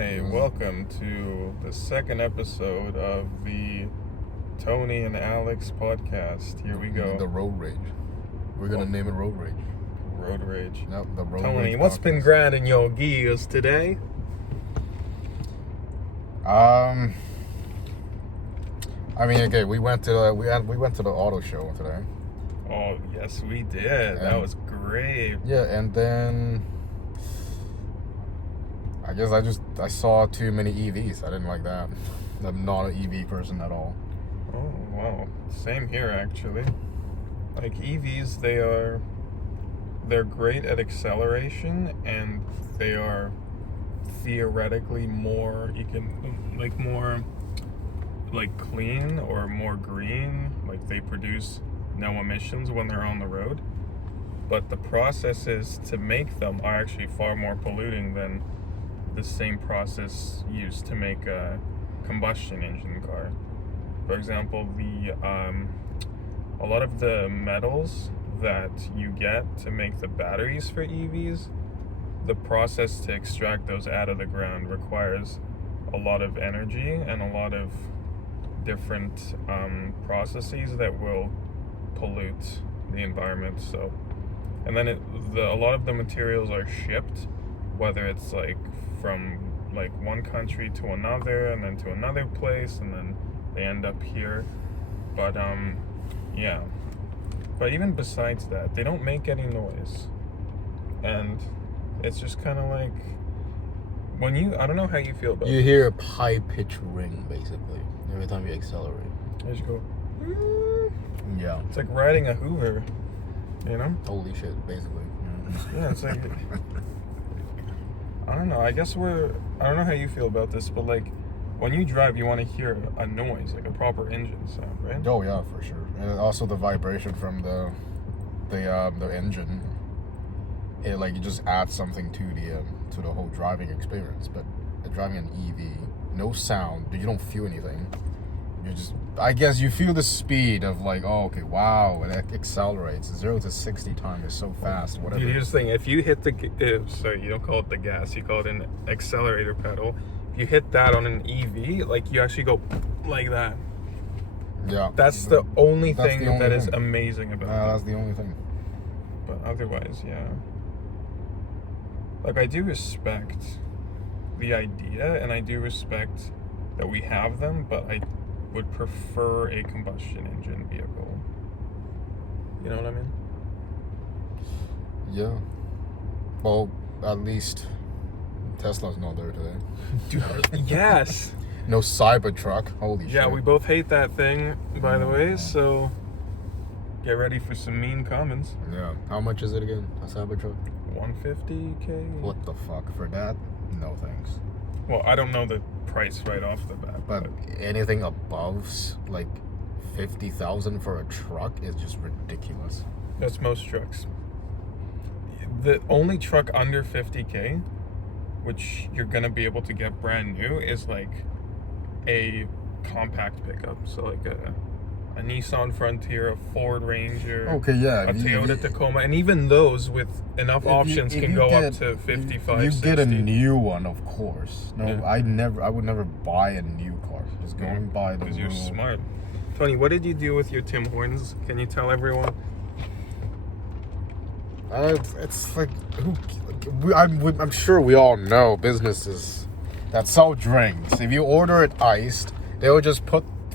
Hi, welcome to the second episode of the Tony and Alex podcast. Here we go. The Road Rage. We're going to name it Road Rage. Road Rage. Yep, the Road Tony, Rage what's podcast. been grinding your gears today? I mean, okay, we went to the auto show today. Oh, yes, we did. That was great. Yeah, and then I guess I saw too many EVs. I didn't like that. I'm not an EV person at all. Oh, wow. Same here, actually. Like, EVs, they're great at acceleration, and they are theoretically more clean or more green. Like, they produce no emissions when they're on the road. But the processes to make them are actually far more polluting than the same process used to make a combustion engine car. For example, a lot of the metals that you get to make the batteries for EVs, the process to extract those out of the ground requires a lot of energy and a lot of different processes that will pollute the environment. So, and then a lot of the materials are shipped, whether it's like from like one country to another and then to another place, and then they end up here. But yeah. But even besides that, they don't make any noise. And it's just kind of like, I don't know how you feel about it. You hear a high-pitched ring, basically, every time you accelerate. I just go, Yeah. it's like riding a Hoover, you know? Holy shit, basically. Yeah, it's like, I don't know, I don't know how you feel about this, but like, when you drive, you want to hear a noise, like a proper engine sound, right? Oh yeah, for sure. And also the vibration from the engine. It just adds something to the whole driving experience. But driving an EV, no sound, you don't feel anything. I guess you feel the speed of like, oh, okay, wow, it accelerates 0 to 60 times is so fast. Whatever. Dude, here's the thing: if you hit you don't call it the gas, you call it an accelerator pedal. If you hit that on an EV, like you actually go like that. Yeah. That's the only thing that is thing. amazing about it. That's the only thing. But otherwise, yeah. Like, I do respect the idea, and I do respect that we have them, but I would prefer a combustion engine vehicle. You know what I mean? Yeah. Well, at least Tesla's not there today. Dude, yes. No Cybertruck. Holy shit. Yeah, we both hate that thing, by the way, so get ready for some mean comments. Yeah. How much is it again? A Cybertruck? $150K? What the fuck? For that? No thanks. Well, I don't know the price right off the bat. But anything above like 50,000 for a truck is just ridiculous. That's most trucks. The only truck under 50K, which you're gonna be able to get brand new, is like a compact pickup. So like a Nissan Frontier, a Ford Ranger, Okay, yeah. a Toyota Tacoma, and even those with enough options can go up to 55, You 60. get a new one, of course. No, Yeah. I would never buy a new car. Just go and buy the Because you're real- smart. Tony, what did you do with your Tim Hortons? Can you tell everyone? It's like, I'm sure we all know businesses that sell drinks. If you order it iced, they will just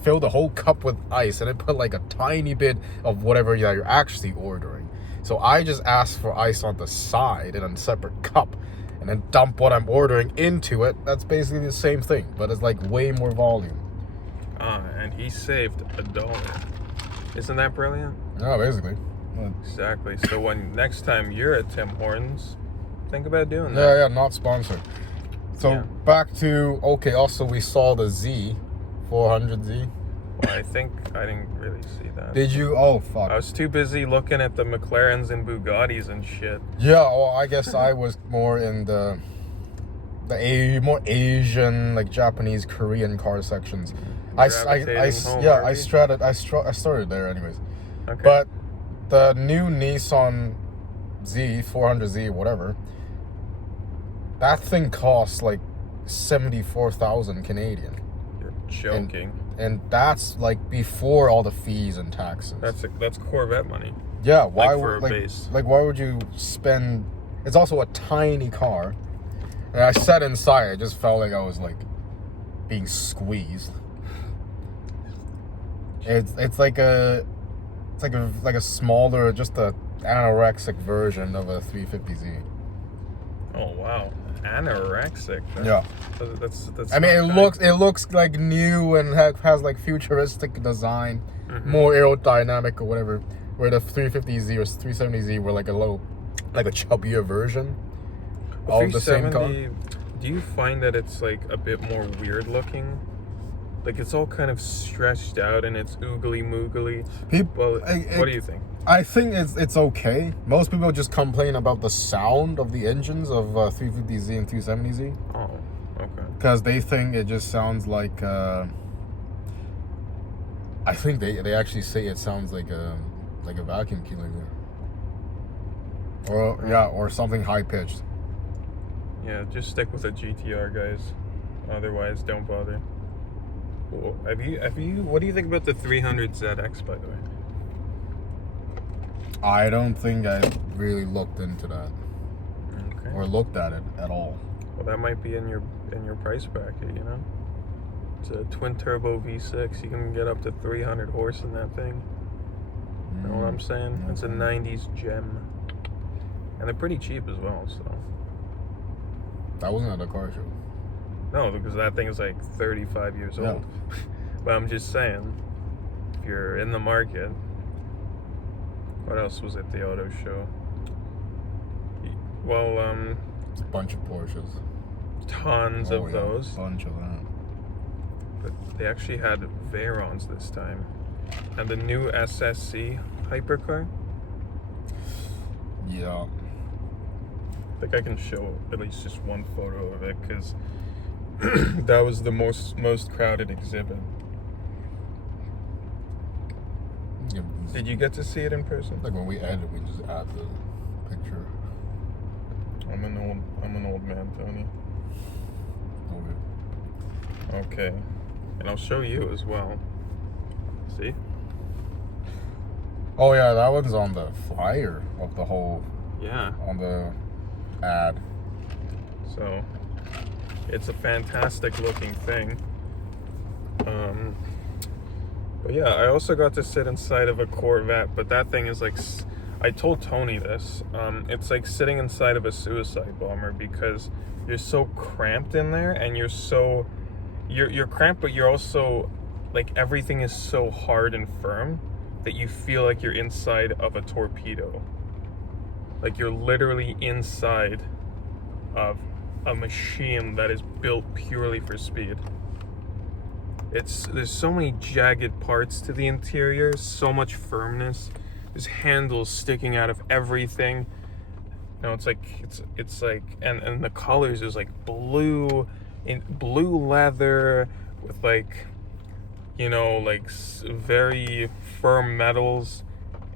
fill the whole cup with ice and then put like a tiny bit of whatever you're actually ordering. So I just ask for ice on the side in a separate cup and then dump what I'm ordering into it. That's basically the same thing, but it's like way more volume. And he saved $1. Isn't that brilliant? Yeah, basically. Exactly. So when next time you're at Tim Hortons, think about doing that. Yeah, not sponsored. So Yeah. back to, okay, also we saw the Z, 400Z. Well, I think I didn't really see that. Did you? Oh, fuck. I was too busy looking at the McLarens and Bugattis and shit. Yeah, well, I guess I was more in the more Asian, like Japanese, Korean car sections. I started there anyways. Okay. But the new Nissan Z, 400Z, whatever, that thing costs like 74,000 Canadian. You're joking. And that's like before all the fees and taxes. That's Corvette money. Yeah, why Like for a like, base. like why would you spend? It's also a tiny car. And I sat inside, I just felt like I was like being squeezed. It's like a smaller, just a anorexic version of a 350Z. Oh wow, anorexic. Yeah. That's. I mean, not it looks like new and has like futuristic design, Mhm. more aerodynamic or whatever. Where the 350Z or 370Z were like a chubbier version of the same car. 370. Do you find that it's like a bit more weird looking? Like it's all kind of stretched out and it's oogly moogly. Well, what do you think? I think it's okay. Most people just complain about the sound of the engines of 350Z and 370Z. Oh, okay. Because they think it just sounds like. I think they actually say it sounds like a vacuum cleaner. Or something high pitched. Yeah, just stick with a GTR, guys. Otherwise, don't bother. Well, have you? What do you think about the 300ZX, by the way? I don't think I really looked into that Okay. or looked at it at all. Well, that might be in your price bracket, you know. It's a twin turbo V6. You can get up to 300 horse in that thing. You know what I'm saying? It's a 90s gem, and they're pretty cheap as well. So. That wasn't at a car show. No, because that thing is like 35 years Yeah. old. But I'm just saying, if you're in the market, what else was at the auto show? Well, It's a bunch of Porsches. tons of those. A bunch of that. But they actually had Veyrons this time. And the new SSC hypercar. Yeah. I think I can show at least just one photo of it because that was the most crowded exhibit. Yeah. Did you get to see it in person? Like when we edit, we just add the picture. I'm an old man, Tony. Okay. Okay. And I'll show you as well. See? Oh yeah, that one's on the flyer of the whole, Yeah. on the ad. So it's a fantastic looking thing. But yeah, I also got to sit inside of a Corvette, but that thing is like, I told Tony this, it's like sitting inside of a suicide bomber because you're so cramped in there and you're cramped, but you're also like everything is so hard and firm that you feel like you're inside of a torpedo. Like you're literally inside of a machine that is built purely for speed. There's so many jagged parts to the interior, so much firmness. There's handles sticking out of everything. No, it's like and the colors is like blue leather with like, you know, like very firm metals,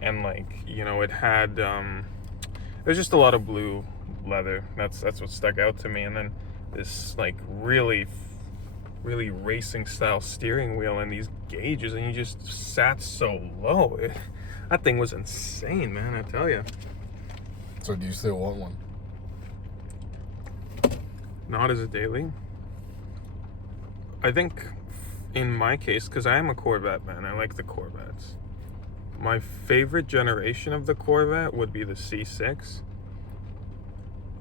and like, you know, it had there's just a lot of blue leather. That's what stuck out to me. And then this like really racing style steering wheel and these gauges, and you just sat so low. That thing was insane, man, I tell you. So do you still want one? Not as a daily. I think in my case, because I am a Corvette man, I like the Corvettes. My favorite generation of the Corvette would be the C6.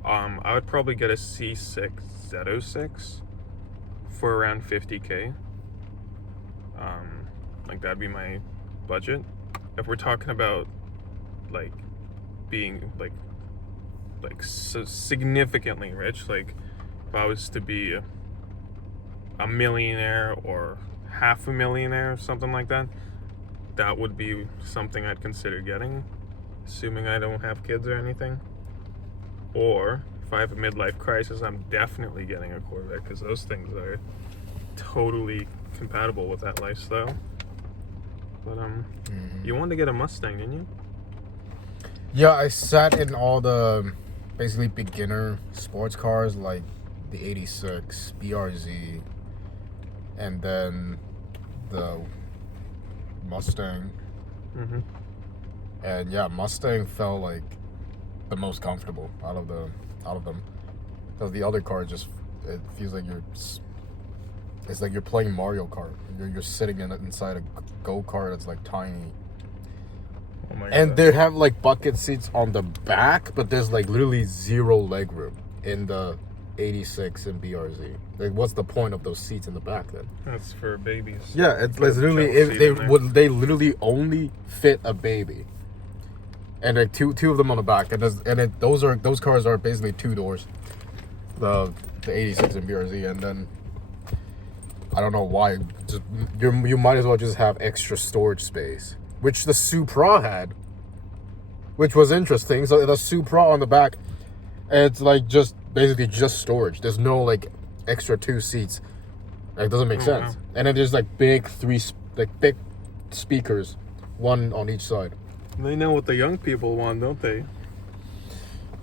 I would probably get a C6 Z06 for around 50K. Like that'd be my budget. If we're talking about like being like so significantly rich, like if I was to be a millionaire or half a millionaire or something like that, that would be something I'd consider getting, assuming I don't have kids or anything. Or if I have a midlife crisis, I'm definitely getting a Corvette because those things are totally compatible with that lifestyle. But you wanted to get a Mustang, didn't you? Yeah, I sat in all the basically beginner sports cars like the 86 BRZ, and then the Mustang. Mm-hmm. And yeah, Mustang felt like the most comfortable out of them, because the other car just, it feels like it's like you're playing Mario Kart. You're sitting inside a go-kart that's like tiny. Oh my And God. they have like bucket seats on the back, but there's like literally zero leg room in the 86 and BRZ. Like, what's the point of those seats in the back then? That's for babies. Yeah, it's literally, child seat in there. they literally only fit a baby. And like two of them on the back, and those cars are basically 2 doors, the 86 and BRZ, and then I don't know why, just you might as well just have extra storage space, which the Supra had, which was interesting. So the Supra on the back, it's like just basically just storage. There's no like extra 2 seats. Like, it doesn't make sense. Wow. And then there's like big speakers, one on each side. They know what the young people want, don't they?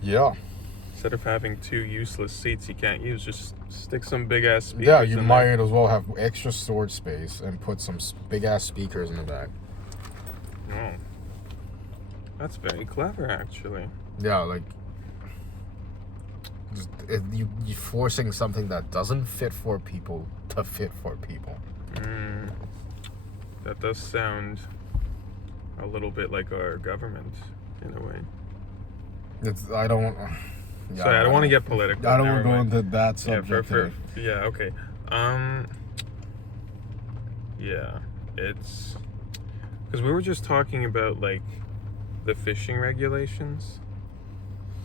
Yeah. Instead of having 2 useless seats you can't use, just stick some big ass speakers. Yeah, you in might there. as well have extra storage space and put some big ass speakers in the back. Oh, that's very clever, actually. Yeah, like just, you forcing something that doesn't fit for people to fit for people. That does sound a little bit like our government in a way. I don't. Yeah, Sorry, I don't want to get political. I don't Never want to go mind. into that subject. Okay. Yeah, it's because we were just talking about like the fishing regulations,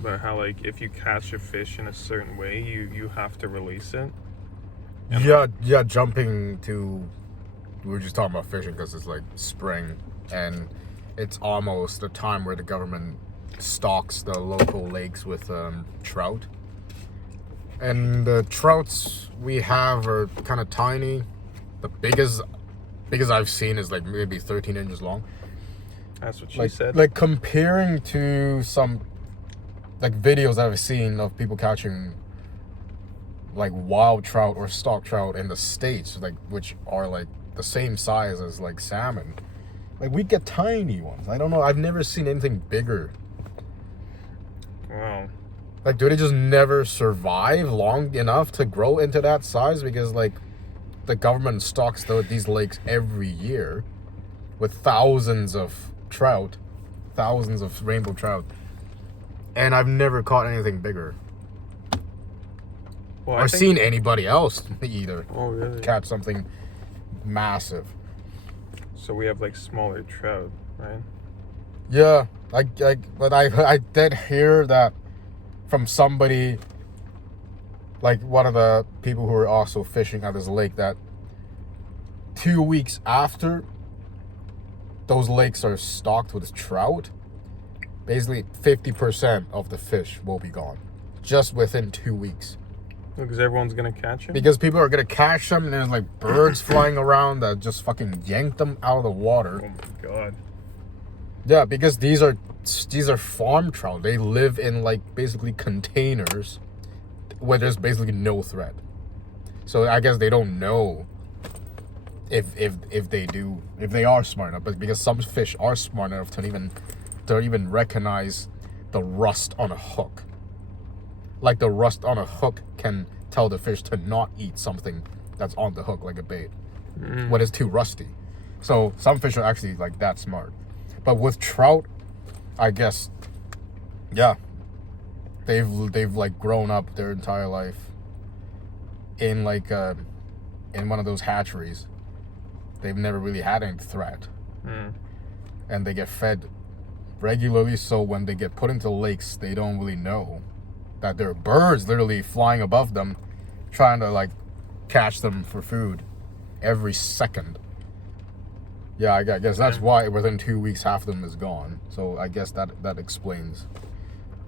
about how like if you catch a fish in a certain way, you have to release it. And Yeah. Jumping to, we were just talking about fishing because it's like spring and it's almost a time where the government stocks the local lakes with trout. And the trouts we have are kind of tiny. The biggest I've seen is like maybe 13 inches long. That's what she said. Like comparing to some like videos I've seen of people catching like wild trout or stock trout in the States, like which are like the same size as like salmon. Like, we get tiny ones. I don't know. I've never seen anything bigger. Wow. Like, do they just never survive long enough to grow into that size? Because, like, the government stocks these lakes every year with thousands of trout, thousands of rainbow trout. And I've never caught anything bigger. Well, or seen anybody else either Oh, really? catch something massive. So we have like smaller trout, right? Yeah, but I did hear that from somebody, like one of the people who were also fishing at this lake, that 2 weeks after those lakes are stocked with trout, basically 50% of the fish will be gone just within 2 weeks. Because everyone's gonna catch them. Because people are gonna catch them, and there's like birds flying around that just fucking yank them out of the water. Oh my God. Yeah, because these are farm trout. They live in like basically containers where there's basically no threat. So I guess they don't know if they are smart enough, but because some fish are smart enough to even recognize the rust on a hook. Like the rust on a hook can tell the fish to not eat something that's on the hook, like a bait, when it's too rusty. So some fish are actually like that smart. But with trout, I guess, yeah, they've like grown up their entire life in like in one of those hatcheries. They've never really had any threat, and they get fed regularly. So when they get put into lakes, they don't really know that there are birds literally flying above them, trying to like catch them for food every second. Yeah, I guess that's why within 2 weeks half of them is gone. So I guess that explains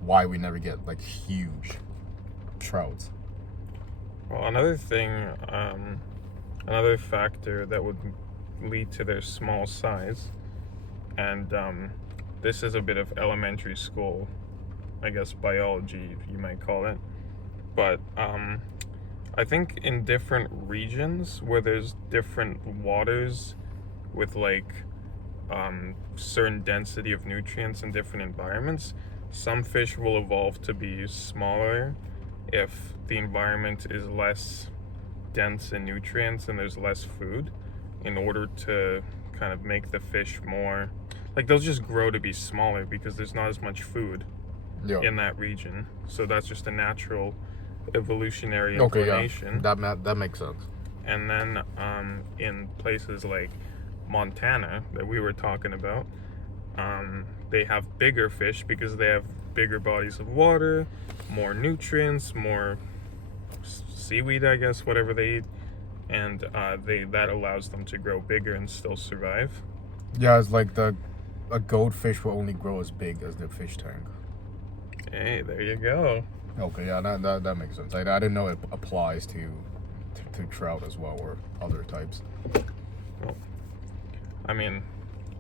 why we never get like huge trouts. Well, another thing, another factor that would lead to their small size, and this is a bit of elementary school, I guess, biology, you might call it, but I think in different regions where there's different waters with like certain density of nutrients in different environments, some fish will evolve to be smaller if the environment is less dense in nutrients and there's less food, in order to kind of make the fish more, like, they'll just grow to be smaller because there's not as much food in that region. So that's just a natural evolutionary information. That makes sense. And then in places like Montana that we were talking about, they have bigger fish because they have bigger bodies of water, more nutrients, more seaweed, I guess, whatever they eat, and that allows them to grow bigger and still survive. Yeah, it's like a goldfish will only grow as big as their fish tank. Hey, there you go. Okay, yeah, that makes sense. I didn't know it applies to trout as well, or other types. Well, I mean,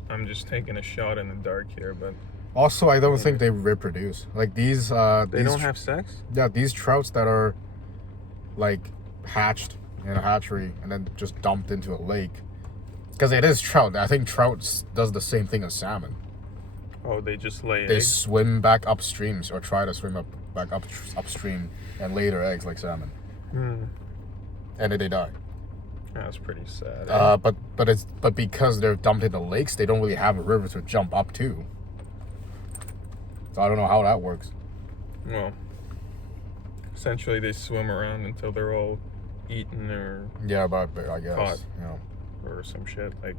I'm just taking a shot in the dark here, but also I don't think they reproduce. Like these they don't have sex? Yeah, these trouts that are like hatched in a hatchery and then just dumped into a lake, because it is trout. I think trout does the same thing as salmon. Oh, they just lay They eggs? swim back upstream, or try to swim back upstream and lay their eggs like salmon. And then they die. That's pretty sad. But because they're dumped in the lakes, they don't really have a river to jump up to. So I don't know how that works. Well, essentially they swim around until they're all eaten or but I guess caught. Or some shit, like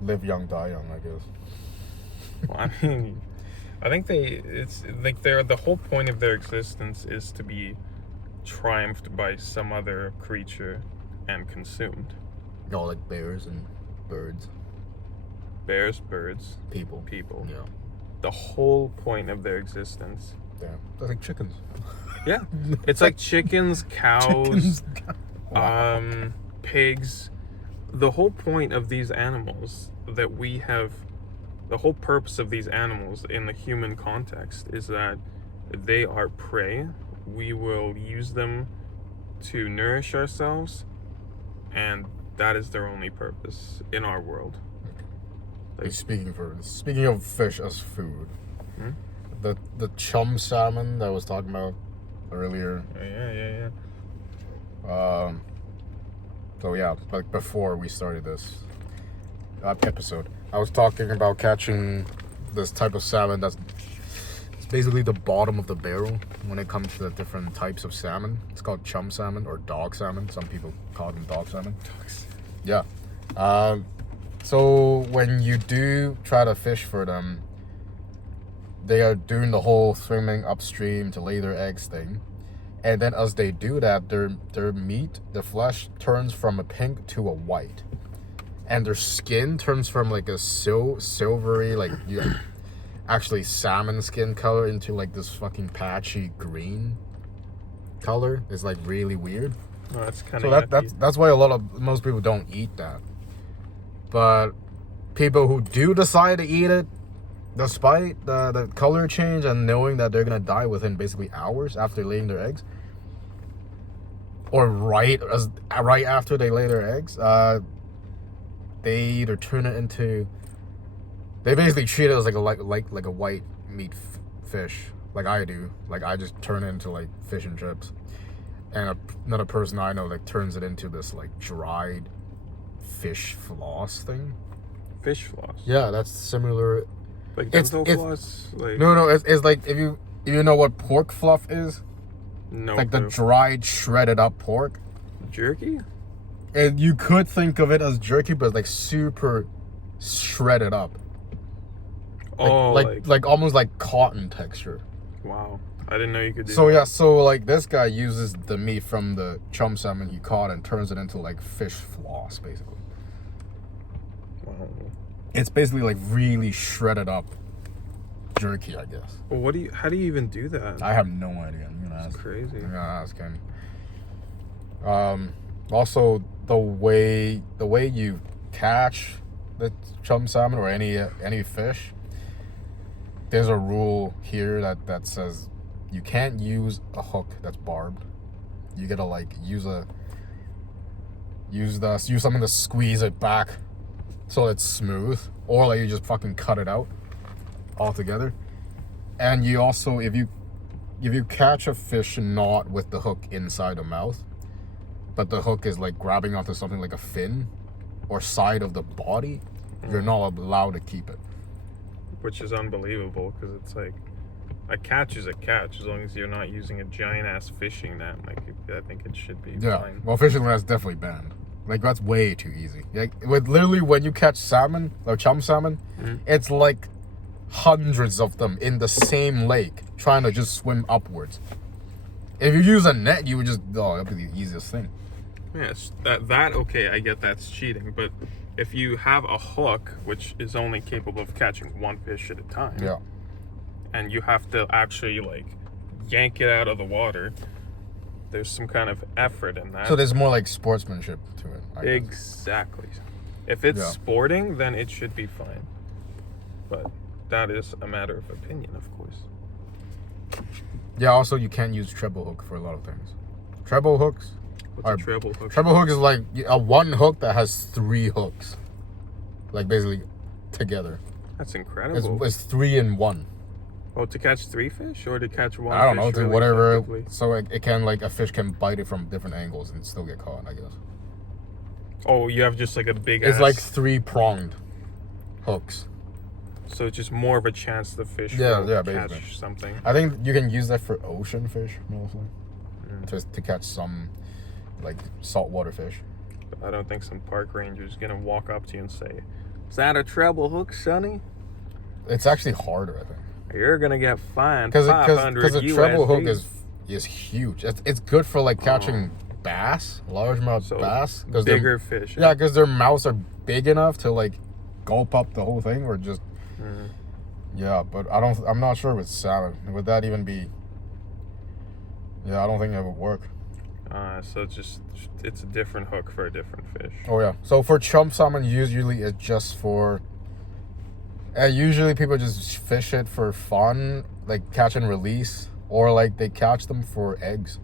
live young, die young, I guess. Well, I mean, I think it's like the whole point of their existence is to be triumphed by some other creature and consumed. No, like bears and birds. Bears, birds, people. Yeah. The whole point of their existence. Yeah. They're like chickens. Yeah. It's like chickens, cows, Wow. pigs. The whole point of these animals that we have, the whole purpose of these animals in the human context is that they are prey. We will use them to nourish ourselves, and that is their only purpose in our world. Like, speaking of fish as food, the chum salmon that I was talking about earlier. Yeah. So yeah, like before we started this episode, I was talking about catching this type of salmon it's basically the bottom of the barrel when it comes to the different types of salmon. It's called chum salmon or dog salmon. Some people call them dog salmon. Yeah. So when you do try to fish for them, they are doing the whole swimming upstream to lay their eggs thing. And then as they do that, their meat, the flesh, turns from a pink to a white. And their skin turns from like a silvery, like actually salmon skin color into like this fucking patchy green color. It's like really weird. Oh, that's kind of that's why most people don't eat that. But people who do decide to eat it, despite the color change and knowing that they're gonna die within basically hours after laying their eggs, or right after they lay their eggs, they either turn it into. They basically treat it as like a white meat fish, like I do. Like I just turn it into like fish and chips, and another person I know like turns it into this like dried fish floss thing. Fish floss. Yeah, that's similar. Like dental floss. Like no. It's like if you know what pork fluff is. No. Like the dried, shredded up pork. Jerky. And you could think of it as jerky, but it's like super shredded up. Like almost like cotton texture. Wow, I didn't know you could do so that. Yeah, so like this guy uses the meat from the chum salmon he caught and turns it into like fish floss, basically. Wow. It's basically like really shredded up jerky, I guess. Well, how do you even do that? I have no idea. I'm gonna ask. It's crazy. I'm gonna ask him. Also, the way you catch the chum salmon or any fish, there's a rule here that says you can't use a hook that's barbed. you gotta like use something to squeeze it back so it's smooth, or like you just fucking cut it out altogether. And you also, if you catch a fish not with the hook inside the mouth, but the hook is like grabbing onto something like a fin or side of the body, you're not allowed to keep it. Which is unbelievable, because it's like, a catch is a catch as long as you're not using a giant ass fishing net. Like, I think it should be fine. Well, fishing net's definitely banned. Like, that's way too easy. Like, literally when you catch salmon or chum salmon, it's like hundreds of them in the same lake trying to just swim upwards. If you use a net, you would just, that'd be the easiest thing. Yes, that okay, I get that's cheating, but if you have a hook which is only capable of catching one fish at a time, and you have to actually like yank it out of the water, there's some kind of effort in that. So there's more like sportsmanship to it, I guess. Exactly. If it's sporting, then it should be fine. But that is a matter of opinion, of course. Yeah, also you can't use treble hook for a lot of things. Treble hooks. What's a treble hook? Treble hook is like a one hook that has 3 hooks. Like basically together. That's incredible. It's 3 in 1. Oh, to catch 3 fish or to catch one I don't fish? know, to really whatever. effectively? So it can, like, a fish can bite it from different angles and still get caught, I guess. Oh, you have just like a big It's ass... like 3-pronged hooks. So it's just more of a chance the fish Yeah, will basically. catch something. I think you can use that for ocean fish, mostly. To catch some, like, saltwater fish. But I don't think some park ranger is going to walk up to you and say, "Is that a treble hook, sonny?" It's actually harder, I think. You're going to get fined Because $500 a treble hook is huge. It's good for, like, catching bass, largemouth bass. Bigger fish. Yeah, because their mouths are big enough to, like, gulp up the whole thing, or just... Yeah, but I'm not sure with salmon. Would that even be... Yeah, I don't think that would work. So it's a different hook for a different fish. Oh, yeah. So for chum salmon, usually it's just for... usually people just fish it for fun, like catch and release, or like they catch them for eggs.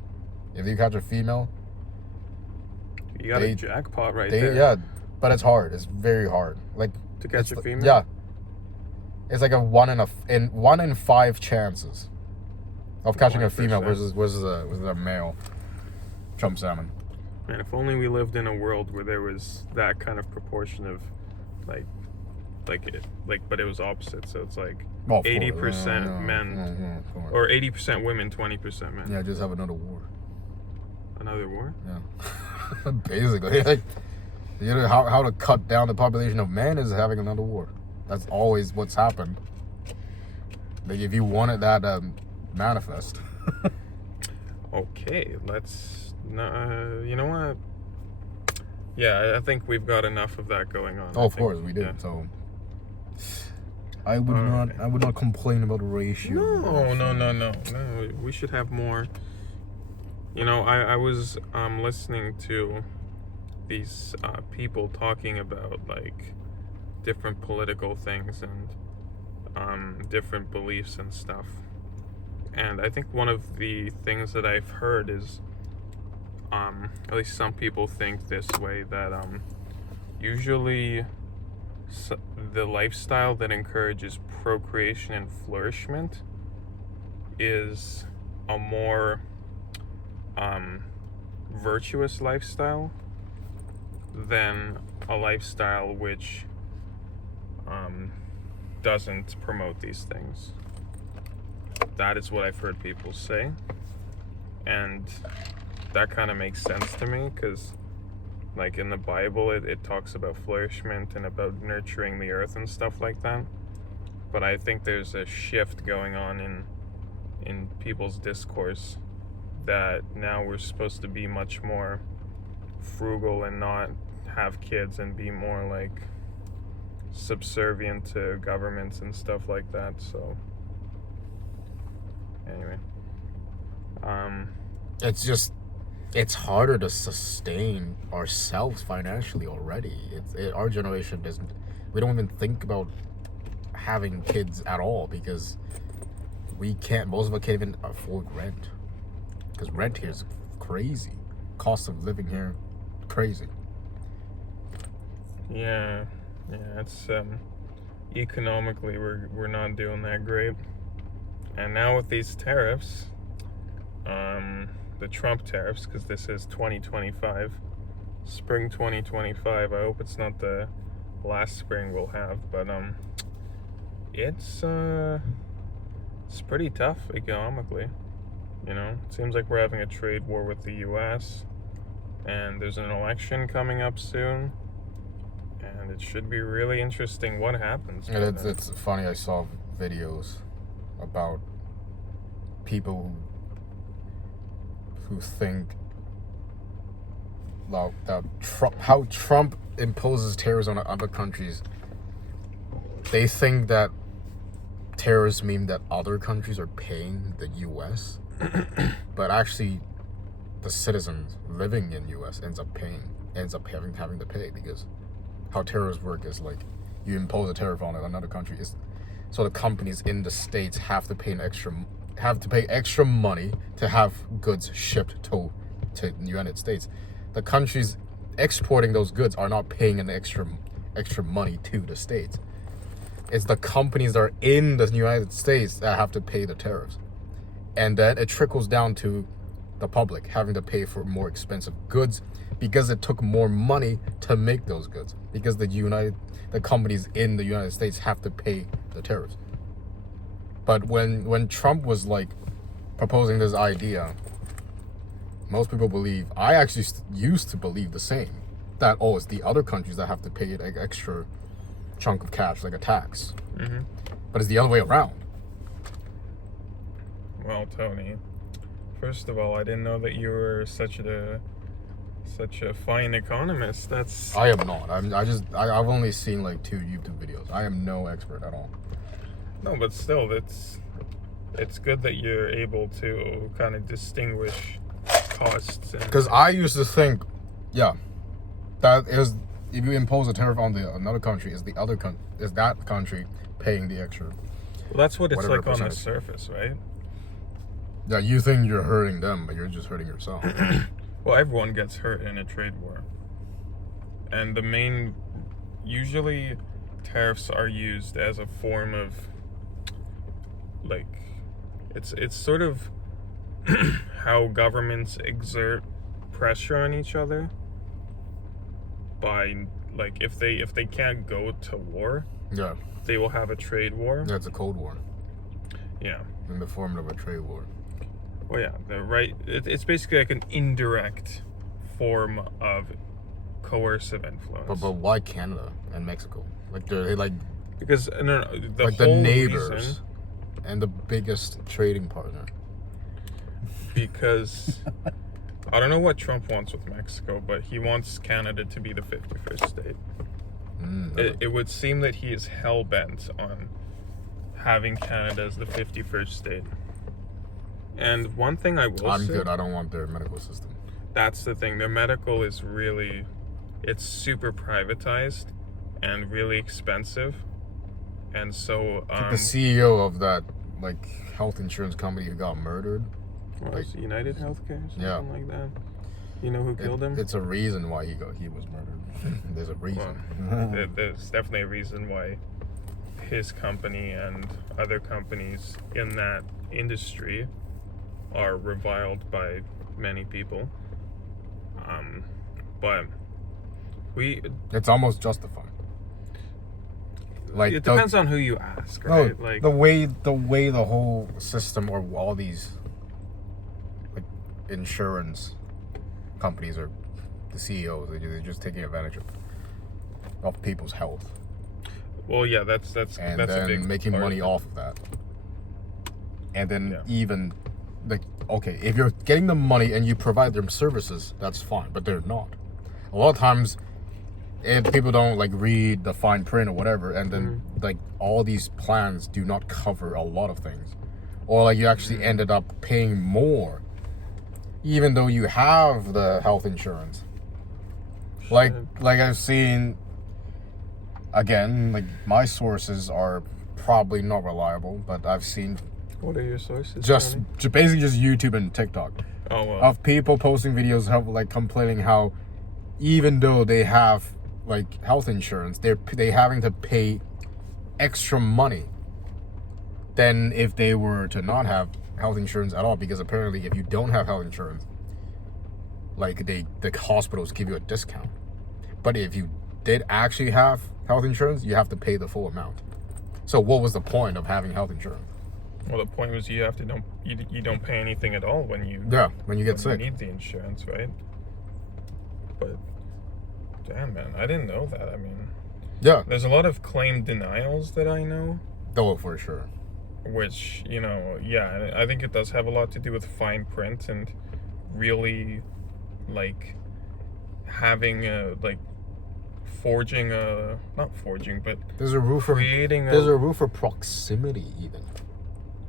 If you catch a female, you got a jackpot there. Yeah, but it's hard. It's very hard. Like to catch a female. Yeah, it's like a 1 in 5 chances of catching a female versus a male chum salmon. Man, if only we lived in a world where there was that kind of proportion of but it was opposite. So it's like 80% men, or 80% women, 20% men. Yeah, just have another war. Another war? Yeah. Basically, like, you know how to cut down the population of men is having another war. That's always what's happened. Like, if you wanted that manifest. Okay, let's. You know what? Yeah, I think we've got enough of that going on. Oh, of course we did. Yeah. So I would not complain about the ratio. No. We should have more. You know, I was listening to these people talking about like different political things and different beliefs and stuff. And I think one of the things that I've heard is, at least some people think this way, that usually the lifestyle that encourages procreation and flourishment is a more virtuous lifestyle than a lifestyle which doesn't promote these things. That is what I've heard people say, and that kind of makes sense to me, because like in the Bible it talks about flourishment and about nurturing the earth and stuff like that. But I think there's a shift going on in people's discourse, that now we're supposed to be much more frugal and not have kids and be more like subservient to governments and stuff like that. So anyway, it's harder to sustain ourselves financially already. Our generation we don't even think about having kids at all, because most of us can't even afford rent, because rent here is crazy. Cost of living here, crazy. Yeah, it's economically we're not doing that great. And now with these tariffs, the Trump tariffs, because this is 2025, spring 2025. I hope it's not the last spring we'll have, but it's pretty tough economically. You know, it seems like we're having a trade war with the U.S. and there's an election coming up soon, and it should be really interesting what happens. And it's funny. I saw videos about people who think that how Trump imposes tariffs on other countries. They think that tariffs mean that other countries are paying the U.S., but actually, the citizens living in U.S. ends up having to pay, because how tariffs work is like you impose a tariff on another country, so the companies in the States have to pay extra money to have goods shipped to the United States. The countries exporting those goods are not paying an extra money to the States. It's the companies that are in the United States that have to pay the tariffs. And then it trickles down to the public having to pay for more expensive goods because it took more money to make those goods. Because the companies in the United States have to pay the tariffs. But when Trump was like proposing this idea, most people believe, I actually used to believe the same, that it's the other countries that have to pay an extra chunk of cash, like a tax. Mm-hmm. But it's the other way around. Well, Tony, first of all, I didn't know that you were such a fine economist. I am not. I've only seen like 2 YouTube videos. I am no expert at all. No, but still, it's good that you're able to kind of distinguish costs. Because I used to think, that is, if you impose a tariff on another country, is that country paying the extra? Well, that's what it's like on the surface, right? Yeah, you think you're hurting them, but you're just hurting yourself. Well, everyone gets hurt in a trade war. And usually tariffs are used as a form of, like, it's sort of how governments exert pressure on each other by, like, if they can't go to war, they will have a trade war. Yeah, it's a Cold War. Yeah. In the form of a trade war. Well, yeah, it's basically like an indirect form of coercive influence. But why Canada and Mexico? Like they're like because no, the neighbors and the biggest trading partner. Because I don't know what Trump wants with Mexico, but he wants Canada to be the 51st state. It would seem that he is hell-bent on having Canada as the 51st state. And one thing I will say... I'm good. I don't want their medical system. That's the thing. Their medical is it's super privatized and really expensive. And so... the CEO of that, like, health insurance company who got murdered. Like United Healthcare or something like that. You know who killed him? It's a reason why he was murdered. There's a reason. Well, there's definitely a reason why his company and other companies in that industry are reviled by many people. But it's almost justified. Like it depends on who you ask, right? No, like the way the whole system or all these like insurance companies are the CEOs, they're just taking advantage of people's health. Well, yeah, that's and that's then a big making part money of it. off of that. And then even like, okay, if you're getting them money and you provide them services, that's fine, but they're not. A lot of times, and people don't like read the fine print or whatever, and then like all these plans do not cover a lot of things, or like you actually ended up paying more, even though you have the health insurance. Like I've seen. Again, like my sources are probably not reliable, but I've seen. What are your sources? Just basically just YouTube and TikTok. Oh well. of people posting videos of like complaining how even though they have like health insurance, they having to pay extra money than if they were to not have health insurance at all, because apparently if you don't have health insurance, like the hospitals give you a discount. But if you did actually have health insurance, you have to pay the full amount. So what was the point of having health insurance? Well, the point was you don't pay anything at all when you When you get sick. You need the insurance, right? But damn, man, I didn't know that. I mean, Yeah. there's a lot of claim denials that I know, Oh, for sure. which, yeah, I think it does have a lot to do with fine print and really like having not forging, but There's a rule for creating there's a rule for proximity even.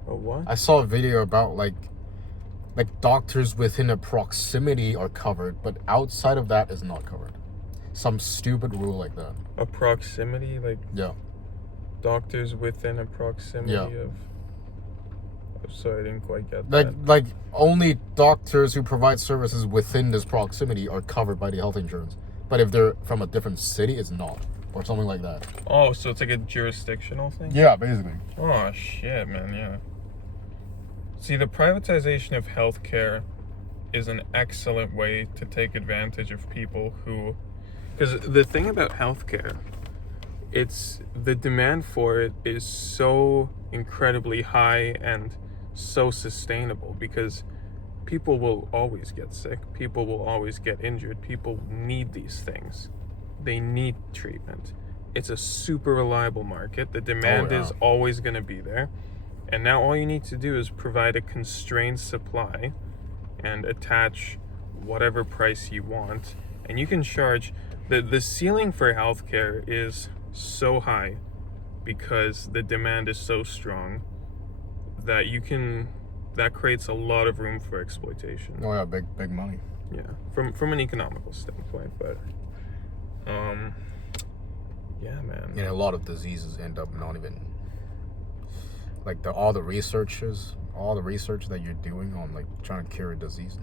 a what? I saw a video about like doctors within a proximity are covered, but outside of that is not covered. Some stupid rule like that. A proximity, like Yeah. doctors within a proximity of. Oh, sorry, I didn't quite get that. Like only doctors who provide services within this proximity are covered by the health insurance. But if they're from a different city, it's not. Or something like that. Oh, so it's like a jurisdictional thing? Yeah, basically. Oh, shit, man, yeah. See, the privatization of healthcare is an excellent way to take advantage of people who... Because the thing about healthcare, it's the demand for it is so incredibly high and so sustainable, because people will always get sick. People will always get injured. People need these things. They need treatment. It's a super reliable market. The demand is always going to be there. And now all you need to do is provide a constrained supply and attach whatever price you want. And you can charge... The ceiling for healthcare is so high because the demand is so strong that that creates a lot of room for exploitation. Oh yeah, big money. Yeah, from an economical standpoint, but yeah, man. A lot of diseases end up not even like all the research that you're doing on like trying to cure a disease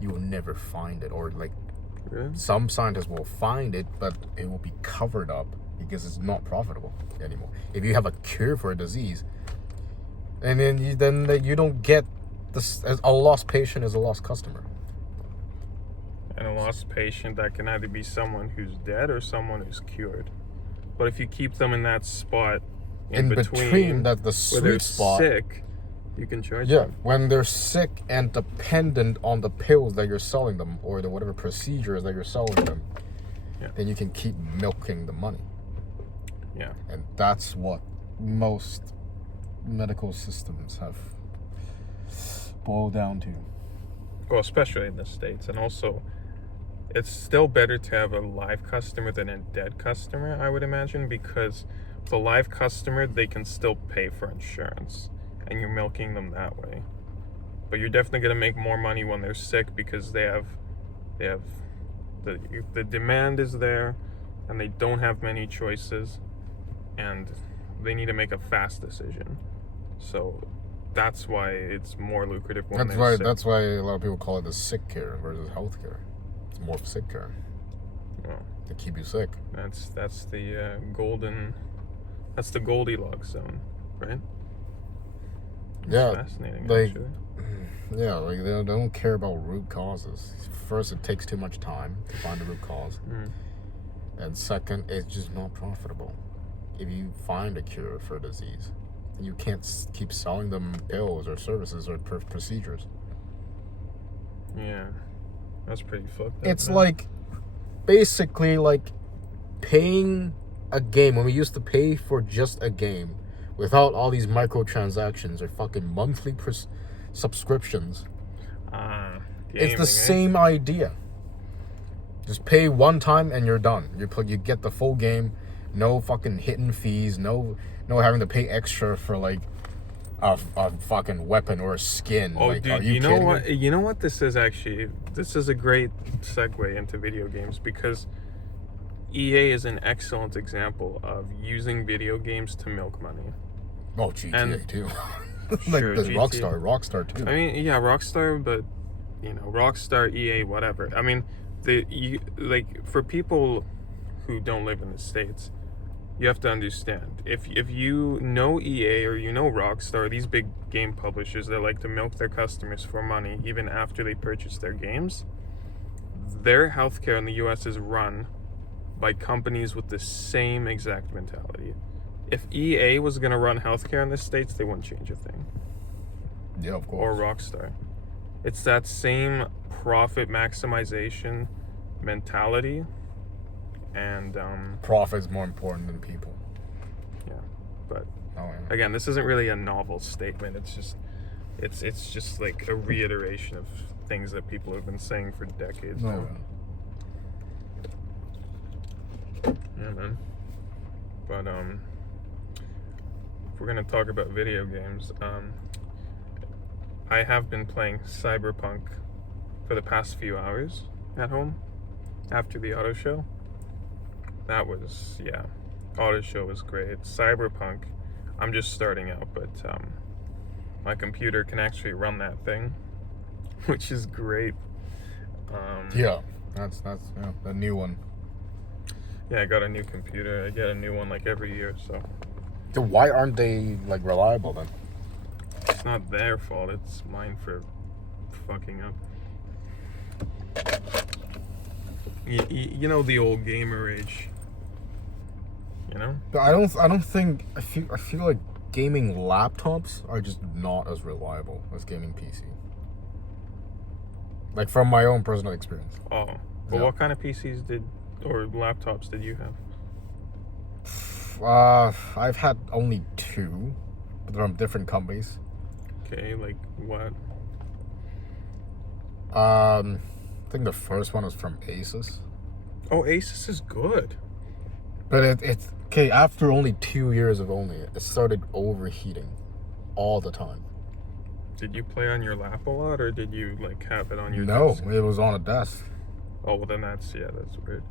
you will never find it, or like Really? some scientists will find it, but it will be covered up because it's not profitable anymore. If you have a cure for a disease, and then you don't get this. A lost patient is a lost customer. And a lost patient, that can either be someone who's dead or someone who's cured. But if you keep them in that spot in between, that's the where they're sweet spot. sick, you can charge Yeah, them. when they're sick and dependent on the pills that you're selling them or the whatever procedures that you're selling them, then you can keep milking the money. Yeah. And that's what most medical systems have boiled down to. Well, especially in the States. And also, it's still better to have a live customer than a dead customer, I would imagine, because with a live customer, they can still pay for insurance, and you're milking them that way. But you're definitely going to make more money when they're sick, because they have the demand is there, and they don't have many choices, and they need to make a fast decision. So that's why it's more lucrative when they're sick. That's why a lot of people call it the sick care versus health care. It's more of sick care. Well, to keep you sick. That's the that's the Goldilocks zone, right? Yeah, fascinating. like, actually. Yeah, like they don't care about root causes. First, it takes too much time to find the root cause, and second, it's just not profitable. If you find a cure for a disease, you can't keep selling them pills or services or procedures. Yeah, that's pretty fucked up. It's like basically like paying a game when we used to pay for just a game without all these microtransactions or fucking monthly subscriptions. It's the same idea. Just pay one time and you're done. You get the full game, no fucking hidden fees, no having to pay extra for like a fucking weapon or a skin. Oh, like, dude, you know what? Me? You know what this is actually? This is a great segue into video games, because EA is an excellent example of using video games to milk money. Oh, GTA too. Like Sure, the GTA. Rockstar too. I mean, yeah, Rockstar, but Rockstar, EA, whatever. I mean, for people who don't live in the States, you have to understand, if you know EA or you know Rockstar, these big game publishers that like to milk their customers for money even after they purchase their games, their healthcare in the US is run by companies with the same exact mentality. If EA was going to run healthcare in the States, they wouldn't change a thing. Yeah, of Or course. Rockstar. It's that same profit maximization mentality, and Profit's more important than people. yeah. But Oh, yeah. again, this isn't really a novel statement. It's just like a reiteration of things that people have been saying for decades No, now. man. Yeah, man. But if we're gonna talk about video games, I have been playing Cyberpunk for the past few hours at home after the auto show. That was, yeah, auto show was great. Cyberpunk, I'm just starting out, but my computer can actually run that thing, which is great. Yeah, that's yeah, the new one. Yeah, I got a new computer. I get a new one like every year, so So why aren't they like reliable then? it's not their fault. It's mine for fucking up. You know the old gamer age. You know? But I don't think I feel like gaming laptops are just not as reliable as gaming PC. Like from my own personal experience. Oh, well, Yeah. what kind of PCs or laptops did you have? I've had only 2, but they're from different companies. Okay, like what? I think the first one was from Asus. Oh, Asus is good. But it's okay, after only 2 years of owning it, it started overheating all the time. Did you play on your lap a lot, or did you like have it on your No, desk? it was on a desk. Oh, well then that's weird.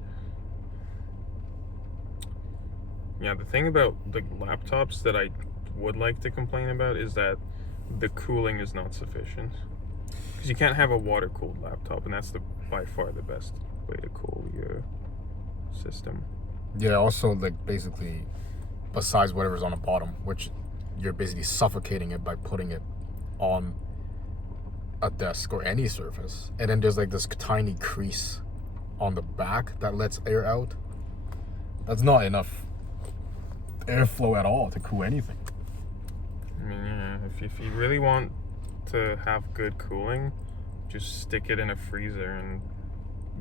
Yeah, the thing about the laptops that I would like to complain about is that the cooling is not sufficient. Because you can't have a water-cooled laptop, and that's by far the best way to cool your system. Yeah, also like basically besides whatever's on the bottom, which you're basically suffocating it by putting it on a desk or any surface. And then there's like this tiny crease on the back that lets air out. That's not enough airflow at all to cool anything. I mean, yeah, if you really want to have good cooling, just stick it in a freezer and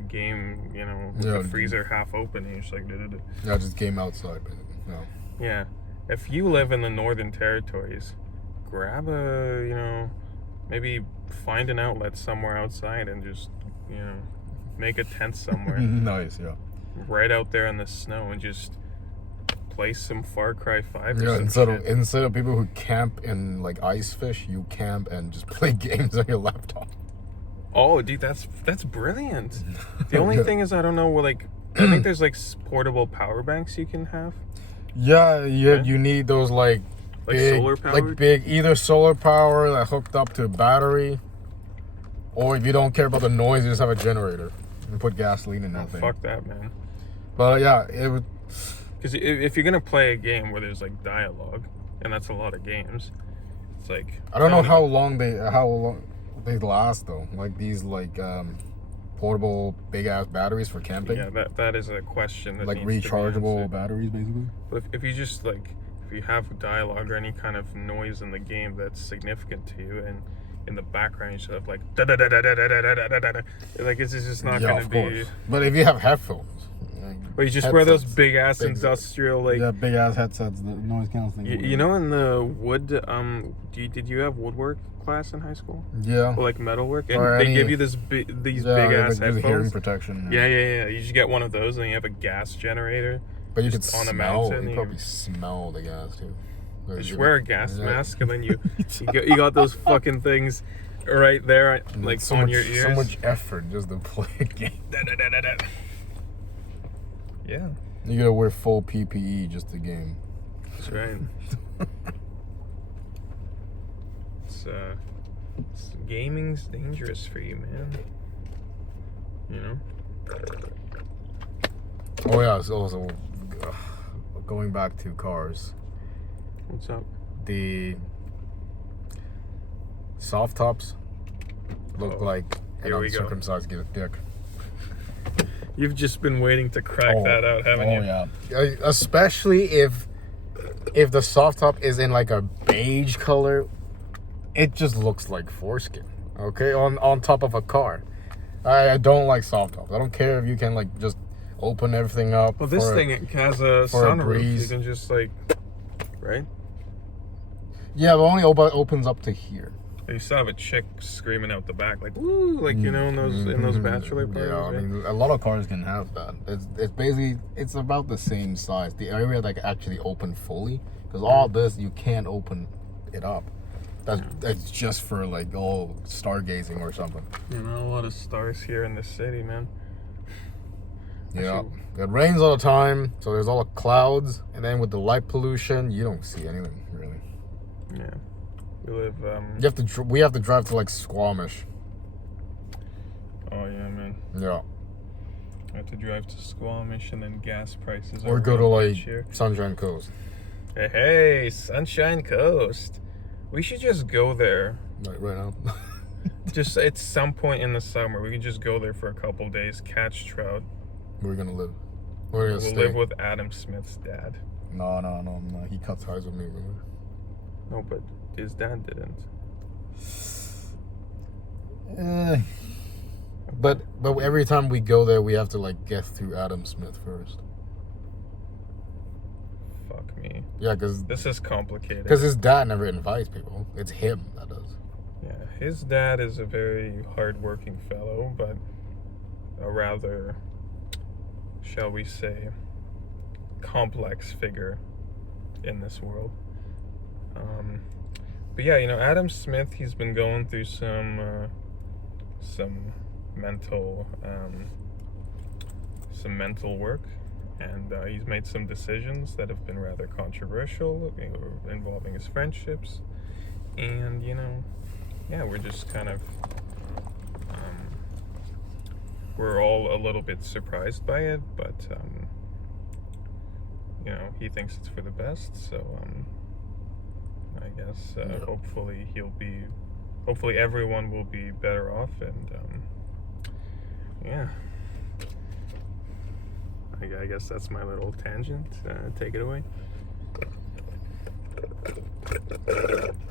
game, with Yeah, the freezer half open, and you're just like, da-da-da. Yeah, just game outside basically. No. Yeah. If you live in the Northern Territories, grab maybe find an outlet somewhere outside and just, make a tent somewhere Nice, yeah. right out there in the snow and just play some Far Cry 5 or Yeah, some instead shit. of people who camp in like ice fish, you camp and just play games on your laptop. Oh, dude, that's brilliant. The only Yeah. thing is, I don't know, I think there's like portable power banks you can have. Yeah, Okay. you need those like big, solar powered? either solar power that hooked up to a battery, or if you don't care about the noise, you just have a generator and put gasoline in that Oh, thing. fuck that, man. But yeah, it would. Because if you're gonna play a game where there's like dialogue, and that's a lot of games, it's like I don't know how long they last though. Like these portable big ass batteries for camping, Yeah, that is a question that like needs to be rechargeable answered. batteries basically. But if you just if you have dialogue or any kind of noise in the game that's significant to you, and in the background you should have like da da da da da da da da da da da, like it's just not Yeah, gonna of be. course. But if you have headphones, But you just wear those headsets, big ass big- industrial big ass headsets, the noise canceling. You know, in the wood, did you have woodwork class in high school? Yeah. Or like metalwork, and Or they any- give you these big ass like, just hearing headphones. protection. Yeah. You just get one of those, and then you have a gas generator. But you could just on a smell. mountain, You you- probably smell the gas too. Just wear a gas Yeah. mask, and then you got those fucking things right there, like so on much, your ears. So much effort just to play a game. Da-da-da-da-da. Yeah, You gotta wear full PPE just to game. that's right. gaming's dangerous for you, man. You know. Oh yeah, so going back to cars. What's up? The soft tops look like an uncircumcised dick. You've just been waiting to crack that out, haven't you? Oh yeah. Especially if the soft top is in like a beige color, it just looks like foreskin. Okay, on top of a car. I don't like soft tops. I don't care if you can like just open everything up. Well, this thing has a sunroof. You can just like, right? Yeah, but only opens up to here. You still have a chick screaming out the back, like "woo!" Like in those bachelor parties. Yeah, I mean, a lot of cars can have that. It's basically about the same size. The area that can actually open fully, because all this you can't open it up. That's just for like stargazing or something. A lot of stars here in the city, man. Yeah, it rains all the time, so there's all the clouds, and then with the light pollution, you don't see anything really. Yeah. We live. We have to drive to like Squamish. Oh yeah, man. Yeah. I have to drive to Squamish, and then gas prices. Or go to like Sunshine Coast. Hey, Sunshine Coast. We should just go there. Right now. Just at some point in the summer, we can just go there for a couple days, catch trout. Where are we gonna live? We'll live with Adam Smith's dad. No. He cut ties with me, remember? No, but his dad didn't. But every time we go there, we have to like get through Adam Smith first. Fuck me. Yeah, because this is complicated. Because his dad never invites people. It's him that does. Yeah, his dad is a very hardworking fellow, but a rather, shall we say, complex figure in this world. But yeah, Adam Smith, he's been going through some mental work, and he's made some decisions that have been rather controversial, involving his friendships, and we're just kind of we're all a little bit surprised by it, but he thinks it's for the best, so I guess hopefully everyone will be better off, and I guess that's my little tangent. Take it away.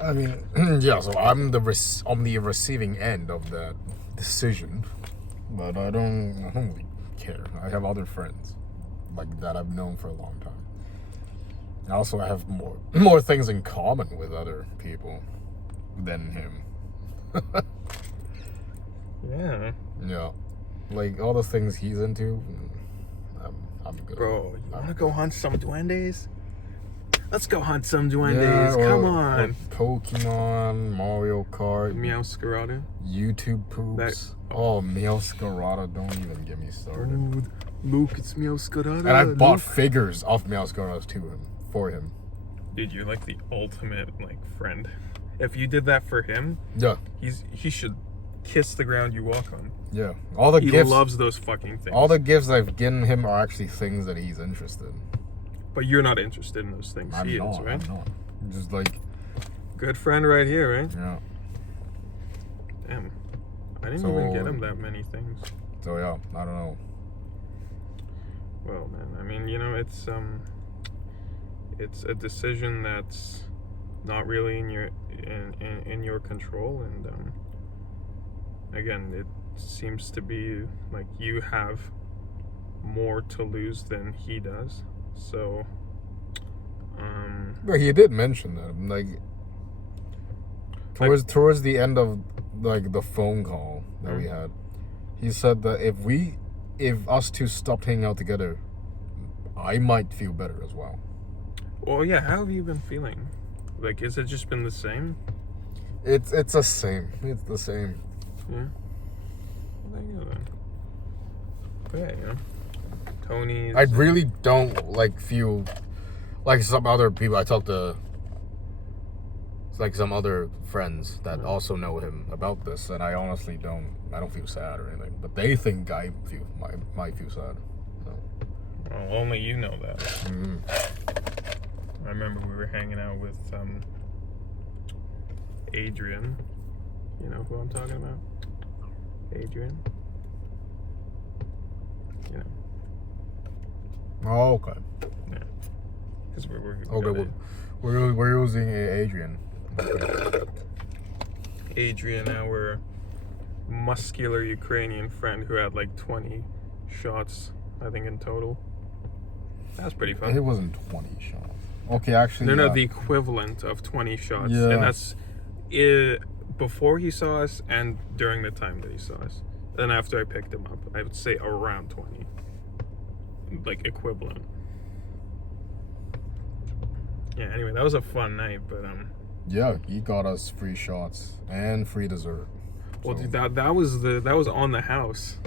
I mean, yeah, so I'm on the receiving end of that decision, but I don't really care. I have other friends like that I've known for a long time. And also, I have more things in common with other people than him. Yeah. Yeah, like all the things he's into, I'm good. Bro, you want to go hunt some duendes? Let's go hunt some duendes. Come on. Like Pokemon, Mario Kart, Meowscarada, YouTube poops. Meowscarada, don't even get me started. Ooh, Luke, it's Meowscarada. And I bought figures of Meowscaradas for him. Dude, you're like the ultimate friend. If you did that for him, yeah, he should kiss the ground you walk on. Yeah, he loves those fucking things. All the gifts I've given him are actually things that he's interested in. But you're not interested in those things. He is, right? I'm not. Just like good friend right here, right? Yeah. Damn, I didn't even get him that many things. So yeah, I don't know. Well, man, I mean, it's a decision that's not really in your control, and again, it seems to be like you have more to lose than he does. So but he did mention that, like towards the end of like the phone call that we had, he said that if us two stopped hanging out together, I might feel better as well. Well, yeah, how have you been feeling? Like, has it just been the same? It's the same. It's the same. Yeah. Well, there you go then. But yeah, Tony's. I really don't feel like some other people. I talked to like some other friends that also know him about this, and I honestly don't feel sad or anything, but they think I might feel sad. So. Well, only you know that. Mm-hmm. I remember we were hanging out with Adrian. You know who I'm talking about? Adrian. You know. Oh, okay. Yeah. Because we're using Adrian. Adrian, our muscular Ukrainian friend who had like 20 shots, I think, in total. That's pretty fun. It wasn't 20 shots. Okay, actually. No, the equivalent of 20 shots. Yeah. And that's it, before he saw us and during the time that he saw us. Then after I picked him up, I would say around 20. Like equivalent. Yeah, anyway, that was a fun night, but yeah, he got us free shots and free dessert. Well, dude, that was on the house.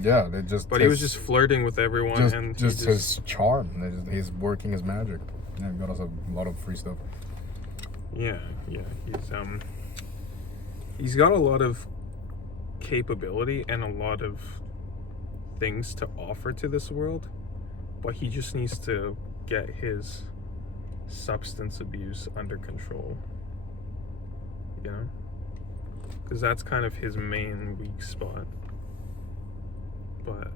Yeah, they just. But he was just flirting with everyone, and just his charm. He's working his magic. Yeah, he got us a lot of free stuff. Yeah, he's got a lot of capability and a lot of things to offer to this world, but he just needs to get his substance abuse under control. You know, because that's kind of his main weak spot. But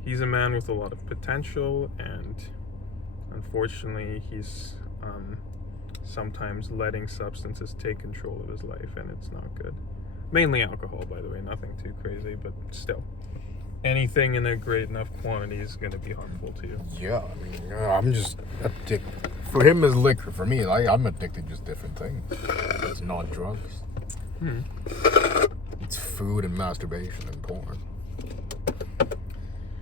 he's a man with a lot of potential, and unfortunately he's sometimes letting substances take control of his life, and it's not good. Mainly alcohol, by the way, nothing too crazy, but still. Anything in a great enough quantity is going to be harmful to you. Yeah, I mean, I'm just addicted. For him, it's liquor. For me, I'm addicted to just different things. It's not drugs. It's food and masturbation and porn.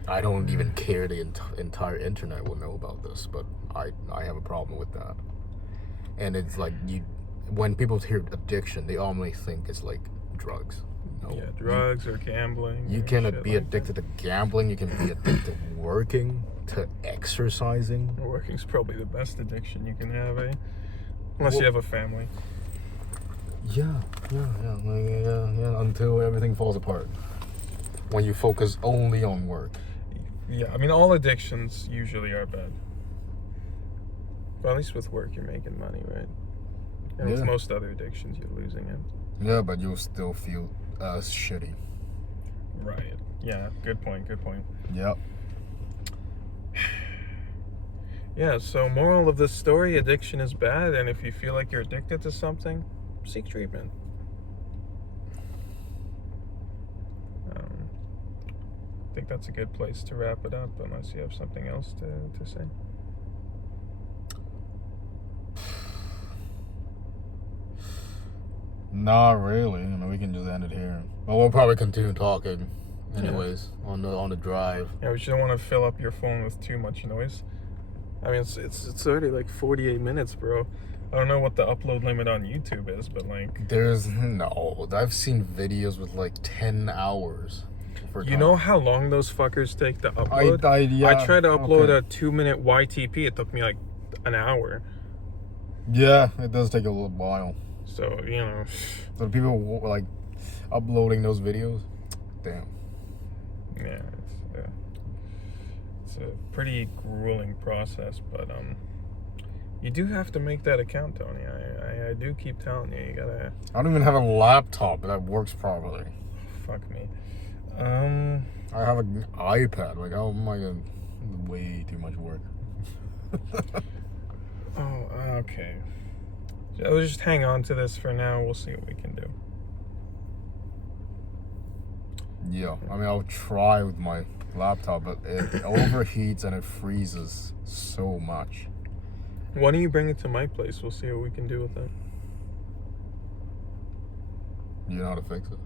I don't even care the entire internet will know about this, but I have a problem with that. And it's like, when people hear addiction, they only think it's like drugs. No, yeah, drugs or gambling. You cannot be addicted to gambling. You can be addicted to working, to exercising. Working's probably the best addiction you can have, eh? Unless you have a family. Yeah. Until everything falls apart. When you focus only on work. Yeah, I mean, all addictions usually are bad. But at least with work, you're making money, right? And with most other addictions, you're losing it. Yeah, but you'll still feel shitty. Right. Yeah, good point. Yep. Yeah, so moral of this story, addiction is bad, and if you feel like you're addicted to something, seek treatment. I think that's a good place to wrap it up, unless you have something else to say. Not really. I mean, we can just end it here. But we'll probably continue talking anyways on the drive. Yeah, we just don't want to fill up your phone with too much noise. I mean, it's already like 48 minutes, bro. I don't know what the upload limit on YouTube is, but like... I've seen videos with like 10 hours. You know how long those fuckers take to upload? I tried to upload a 2-minute YTP. It took me like an hour. Yeah, it does take a little while. So, you know... So people like uploading those videos? Damn. Yeah, it's a pretty grueling process, but you do have to make that account, Tony. I do keep telling you, you gotta... I don't even have a laptop that works properly. Fuck me. I have an iPad. Like, oh my god, way too much work. Okay. So just hang on to this for now. We'll see what we can do. Yeah, I mean, I'll try with my laptop, but it overheats and it freezes so much. Why don't you bring it to my place? We'll see what we can do with it. You know how to fix it?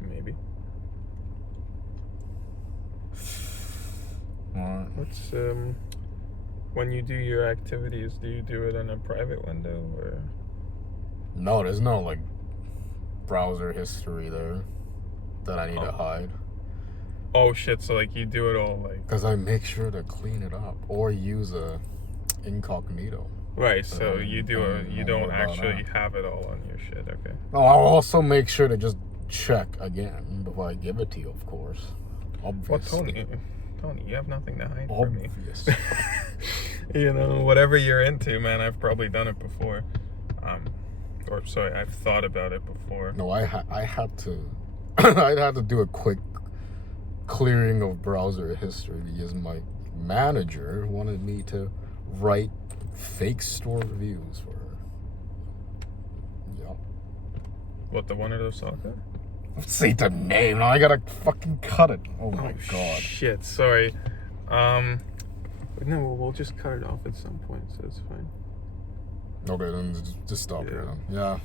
Maybe. Alright. What's when you do your activities, do you do it in a private window or? No, there's no like browser history there that I need to hide. Oh shit! So like you do it all like? Because I make sure to clean it up or use a incognito. Right, so you don't about actually that. have it all on your shit, okay. Oh, I'll also make sure to just check again before I give it to you, of course. Well, Obviously. Tony, you have nothing to hide from me. Obvious. You know, whatever you're into, man, I've probably done it before. Or sorry, I've thought about it before. No, I had to I had to do a quick clearing of browser history because my manager wanted me to write fake store reviews for her. Yeah. What, the one of those soccer? Let's say the name. Now I gotta fucking cut it. Oh my god. Shit, sorry. No, we'll just cut it off at some point, so it's fine. Okay, then just stop here then. Yeah.